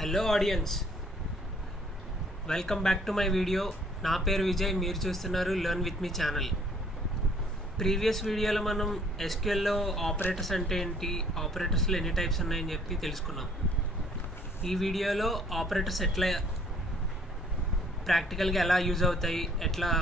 Hello audience, welcome back to my video. నా పేరు విజయ్, మీరు చూస్తున్నారు learn with me channel. Previous వీడియోలో మనం ఎస్క్యూఎల్లో ఆపరేటర్స్ అంటే ఏంటి, ఆపరేటర్స్లో ఎన్ని టైప్స్ ఉన్నాయని చెప్పి తెలుసుకున్నాం. ఈ వీడియోలో ఆపరేటర్స్ ఎట్లా ప్రాక్టికల్గా ఎలా యూజ్ అవుతాయి, ఎట్లా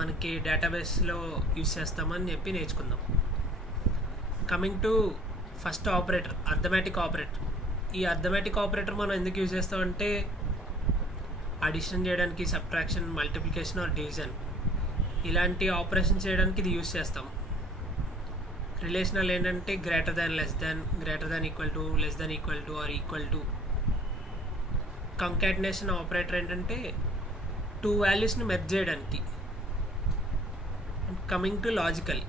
మనకి డేటాబేస్లో యూజ్ చేస్తామని చెప్పి నేర్చుకుందాం. Coming to first operator, arithmetic operator. ఈ అర్థమెటిక్ ఆపరేటర్ మనం ఎందుకు యూజ్ చేస్తామంటే అడిషన్ చేయడానికి, సబ్ట్రాక్షన్, మల్టిప్లికేషన్ ఆర్ డివిజన్ ఇలాంటి ఆపరేషన్ చేయడానికి ఇది యూజ్ చేస్తాం. రిలేషనల్ ఏంటంటే greater than, less than, greater than equal to, less than equal to or equal to. Concatenation operator ఏంటంటే టూ వాల్యూస్ని మెర్జ్ చేయడానికి. Coming to logical,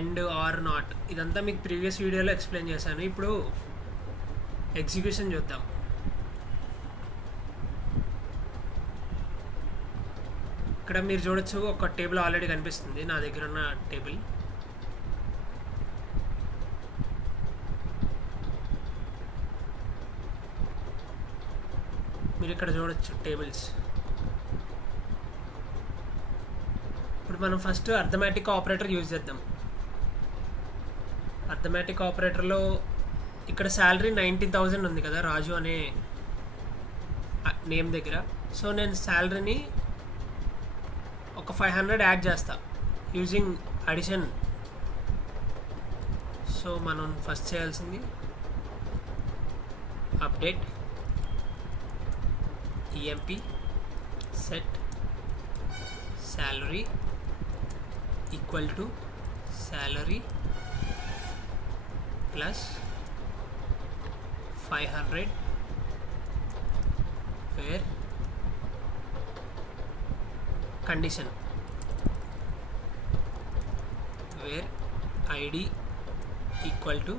and or not, ఇదంతా మీకు ప్రీవియస్ వీడియోలో ఎక్స్ప్లెయిన్ చేశాను. ఇప్పుడు ఎగ్జిక్యూషన్ చూద్దాం. ఇక్కడ మీరు చూడొచ్చు, ఒక టేబుల్ ఆల్రెడీ కనిపిస్తుంది నా దగ్గర ఉన్న టేబుల్. మీరు ఇక్కడ చూడొచ్చు టేబుల్స్. ఇప్పుడు మనం ఫస్ట్ అర్థమెటిక్ ఆపరేటర్ యూజ్ చేద్దాం. అర్థమెటిక్ ఆపరేటర్లో ఇక్కడ శాలరీ 19,000 ఉంది కదా రాజు అనే నేమ్ దగ్గర. సో నేను శాలరీని ఒక 500 యాడ్ చేస్తా యూజింగ్ అడిషన్. సో మనం ఫస్ట్ చేయాల్సింది update EMP set salary equal to salary plus 500 where condition where id equal to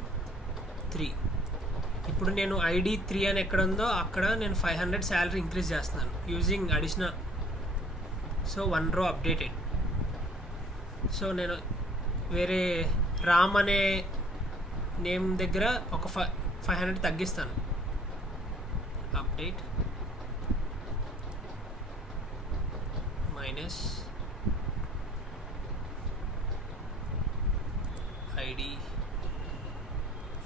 3. ఇప్పుడు నేను id 3 అని ఎక్కడ ఉందో అక్కడ నేను 500 శాలరీ ఇంక్రీజ్ చేస్తున్నాను యూజింగ్ అడిషనల్. సో 1 రో అప్డేటెడ్. సో నేను వేరే రామ్ అనే నేమ్ దగ్గర ఒక 500 తగ్గిస్తాను. Update minus ID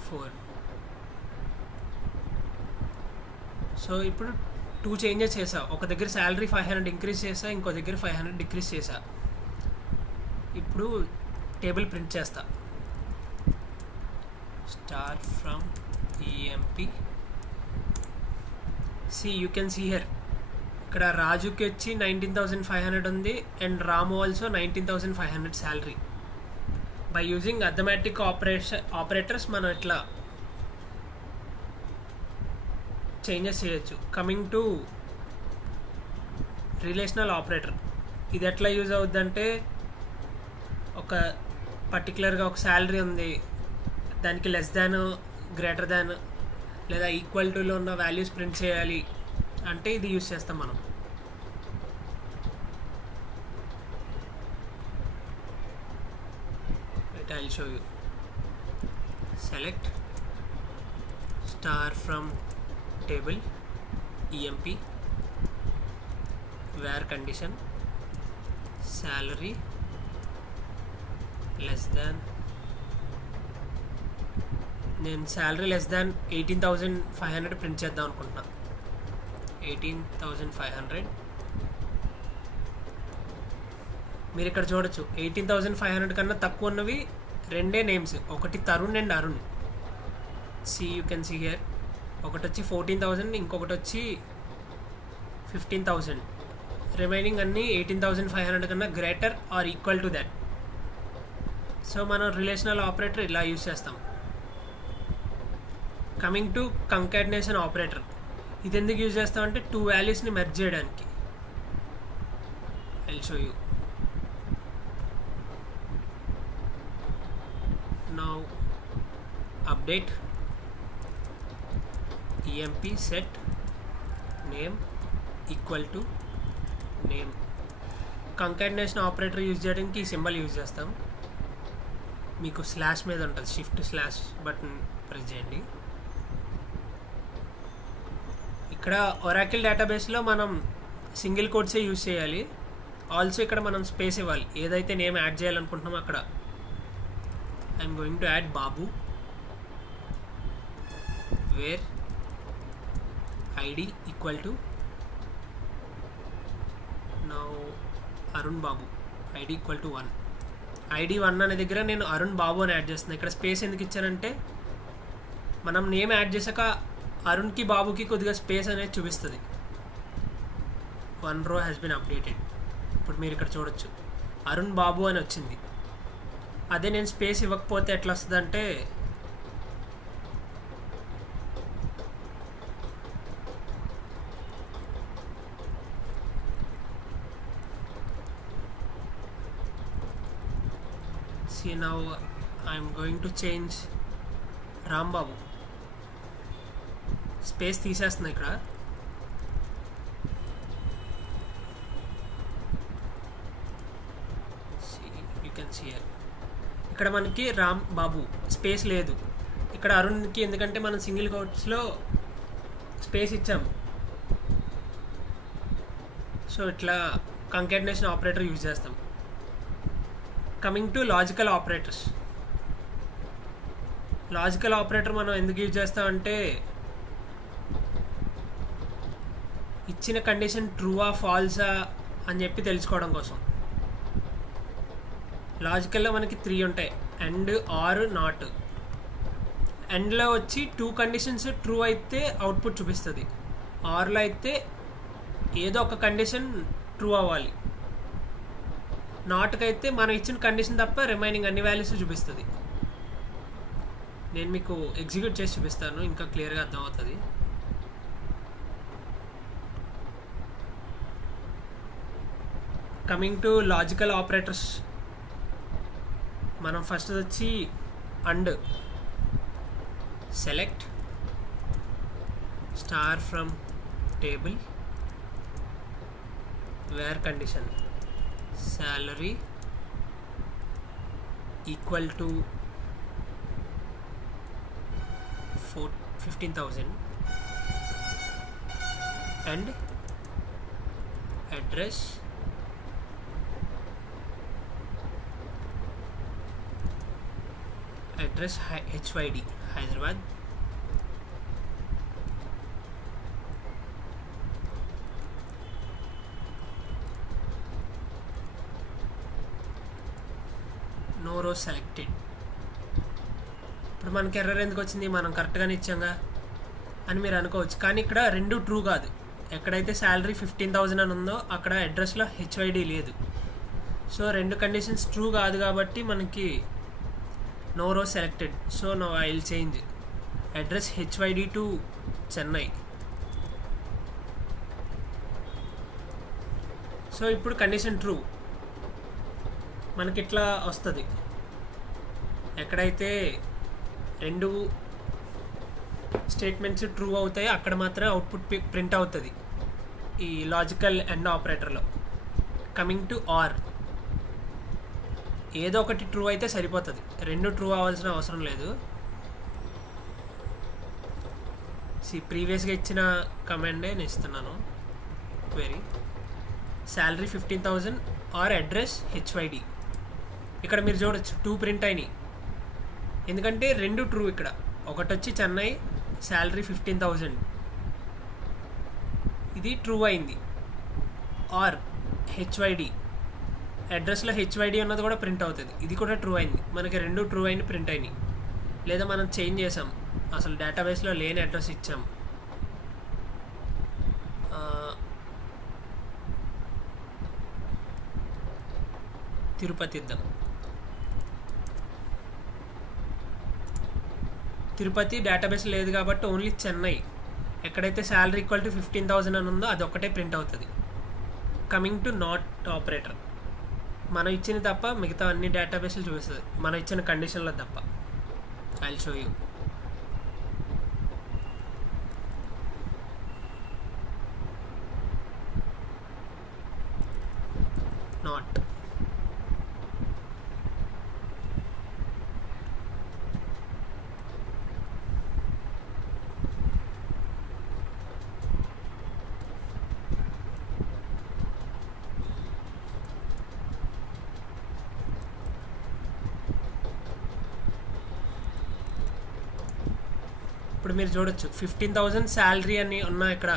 4. సో ఇప్పుడు 2 చేంజెస్ చేసా. ఒక దగ్గర శాలరీ 500 ఇంక్రీజ్ చేసా, ఇంకో దగ్గర 500 డిక్రీజ్ చేసా. ఇప్పుడు టేబుల్ ప్రింట్ చేస్తా. Star from EMP. See, you can see here. ఇక్కడ రాజుకి వచ్చి 19,500 ఉంది and Ramu also 19,500 salary. By using arithmetic operators మనం ఇట్లా చేంజెస్ చేయొచ్చు. కమింగ్ టు రిలేషనల్ ఆపరేటర్, ఇది ఎట్లా యూజ్ అవుద్దంటే ఒక పర్టికులర్గా ఒక శాలరీ ఉంది, దానికి లెస్ దాన్, గ్రేటర్ దాన్ లేదా ఈక్వల్ టులో ఉన్న వాల్యూస్ ప్రింట్ చేయాలి అంటే ఇది యూజ్ చేస్తాం మనం. I'll show you. Select star from table emp where condition salary less than, నేను శాలరీ లెస్ దాన్ 18,500 ప్రింట్ చేద్దాం అనుకుంటున్నా. 18,500. మీరు ఇక్కడ చూడొచ్చు 18,500 కన్నా తక్కువ ఉన్నవి రెండే నేమ్స్, ఒకటి Tarun and Arun. See you can see here. ఒకటి వచ్చి 14,000, ఇంకొకటి వచ్చి 15,000. రిమైనింగ్ అన్నీ 18,500 కన్నా greater are equal to that. So మనం రిలేషనల్ ఆపరేటర్ ఇలా యూజ్ చేస్తాం. కమింగ్ టు కంకాటినేషన్ ఆపరేటర్, ఇది ఎందుకు యూజ్ చేస్తామంటే 2 వాల్యూస్ని మెర్జ్ చేయడానికి. I'll show you. Now update EMP set name equal to name. Concatenation operator use చేయడానికి ఈ సింబల్ యూజ్ చేస్తాం. మీకు స్లాష్ మీద ఉంటుంది, షిఫ్ట్ స్లాష్ బటన్ ప్రెస్ చేయండి. ఇక్కడ ఒరాకిల్ డేటాబేస్లో మనం సింగిల్ కోట్సే యూజ్ చేయాలి. ఆల్సో ఇక్కడ మనం స్పేస్ ఇవ్వాలి. ఏదైతే నేమ్ యాడ్ చేయాలనుకుంటున్నామో అక్కడ I'm going to add Babu wear ID equal to now Arun Babu ID equal to 1. ID 1 అనే దగ్గర నేను అరుణ్ బాబు అని యాడ్ చేస్తున్నాను. ఇక్కడ స్పేస్ ఎందుకు ఇచ్చానంటే మనం నేమ్ యాడ్ చేశాక అరుణ్కి బాబుకి కొద్దిగా స్పేస్ అనేది చూపిస్తుంది. 1 row హ్యాస్ బీన్ అప్డేటెడ్. ఇప్పుడు మీరు ఇక్కడ చూడొచ్చు అరుణ్ బాబు అని వచ్చింది. అదే నేను స్పేస్ ఇవ్వకపోతే ఎట్లా వస్తుంది అంటే see now I'm going to change Rambabu. Space తీసేస్తున్నా ఇక్కడ. యూ కెన్ సీ ఇక్కడ మనకి రామ్ బాబు స్పేస్ లేదు. ఇక్కడ అరుణ్కి ఎందుకంటే మనం సింగిల్ కోట్స్లో స్పేస్ ఇచ్చాం. సో ఇట్లా కంకాటినేషన్ ఆపరేటర్ యూజ్ చేస్తాం. Coming to logical operators. Logical operator మనం ఎందుకు యూజ్ చేస్తామంటే ఇచ్చిన కండిషన్ ట్రూవా ఫాల్సా అని చెప్పి తెలుసుకోవడం కోసం. లాజికల్లో మనకి 3 ఉంటాయి, అండ్, ఆర్, నాట్. అండ్లో వచ్చి 2 కండిషన్స్ ట్రూ అయితే అవుట్పుట్ చూపిస్తుంది. ఆర్లో అయితే ఏదో ఒక కండిషన్ ట్రూ అవ్వాలి. నాట్కి అయితే మనం ఇచ్చిన కండిషన్ తప్ప రిమైనింగ్ అన్ని వాల్యూస్ చూపిస్తుంది. నేను మీకు ఎగ్జిక్యూట్ చేసి చూపిస్తాను, ఇంకా క్లియర్గా అర్థమవుతుంది. కమింగ్ టు లాజికల్ ఆపరేటర్స్, మనం ఫస్ట్ వచ్చి and select star from table where condition salary equal to 15,000 and address HYD Hyderabad. No row selected. ఇప్పుడు మనకి ఎర్రర్ ఎందుకు వచ్చింది, మనం కరెక్ట్గానే ఇచ్చాంగా అని మీరు అనుకోవచ్చు. కానీ ఇక్కడ 2 ట్రూ కాదు. ఎక్కడైతే శాలరీ 15,000 అని ఉందో అక్కడ అడ్రస్లో HYD లేదు. సో 2 కండిషన్స్ ట్రూ కాదు కాబట్టి మనకి no row selected. So now I will change address HYD to Chennai. So ఇప్పుడు కండిషన్ ట్రూ మనకి ఇట్లా వస్తుంది. ఎక్కడైతే 2 స్టేట్మెంట్స్ ట్రూ అవుతాయో అక్కడ మాత్రమే అవుట్పుట్ ప్రింట్ అవుతుంది ఈ లాజికల్ అండ్ ఆపరేటర్లో. కమింగ్ టు ఆర్, ఏదో ఒకటి ట్రూ అయితే సరిపోతుంది, 2 ట్రూ అవ్వాల్సిన అవసరం లేదు. ప్రీవియస్గా ఇచ్చిన కమాండే నేను ఇస్తున్నాను. Query salary 15,000 or address HYD. ఇక్కడ మీరు చూడొచ్చు 2 ప్రింట్ అయినాయి, ఎందుకంటే 2 ట్రూ. ఇక్కడ ఒకటి వచ్చి చెన్నై శాలరీ 15,000 ఇది ట్రూ అయింది. ఆర్ HYD అడ్రస్లో HYD అన్నది కూడా ప్రింట్ అవుతుంది, ఇది కూడా ట్రూ అయింది. మనకి 2 ట్రూ అయిన ప్రింట్ అయినాయి. లేదా మనం చేంజ్ చేసాం, అసలు డేటాబేస్లో లేని అడ్రస్ ఇచ్చాం. తిరుపతి ఇద్దాం. తిరుపతి డేటాబేస్ లేదు కాబట్టి ఓన్లీ చెన్నై, ఎక్కడైతే శాలరీ ఈక్వల్ టు 15,000 అని ఉందో అది ఒక్కటే ప్రింట్ అవుతుంది. కమింగ్ టు నాట్ ఆపరేటర్, మనం ఇచ్చిన తప్ప మిగతా అన్ని డేటాబేస్లు చూపిస్తుంది, మనం ఇచ్చిన కండిషన్లో తప్ప. I will show you. Not ఇప్పుడు మీరు చూడొచ్చు 15,000 శాలరీ అని ఉన్న ఇక్కడ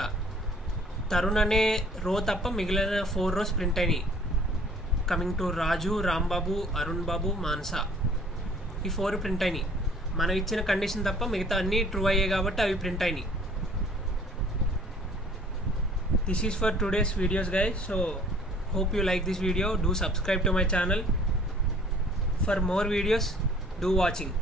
తరుణ్ అనే రో తప్ప మిగిలిన 4 రోస్ ప్రింట్ అయినాయి. కమింగ్ టు రాజు, రాంబాబు, అరుణ్ బాబు, మానస, ఈ 4 ప్రింట్ అయినాయి. మనం ఇచ్చిన కండిషన్ తప్ప మిగతా అన్నీ ట్రూ అయ్యాయి కాబట్టి అవి ప్రింట్ అయినాయి. This is for today's videos guys, so hope you like this video. Do subscribe to my channel for more videos. Do watching.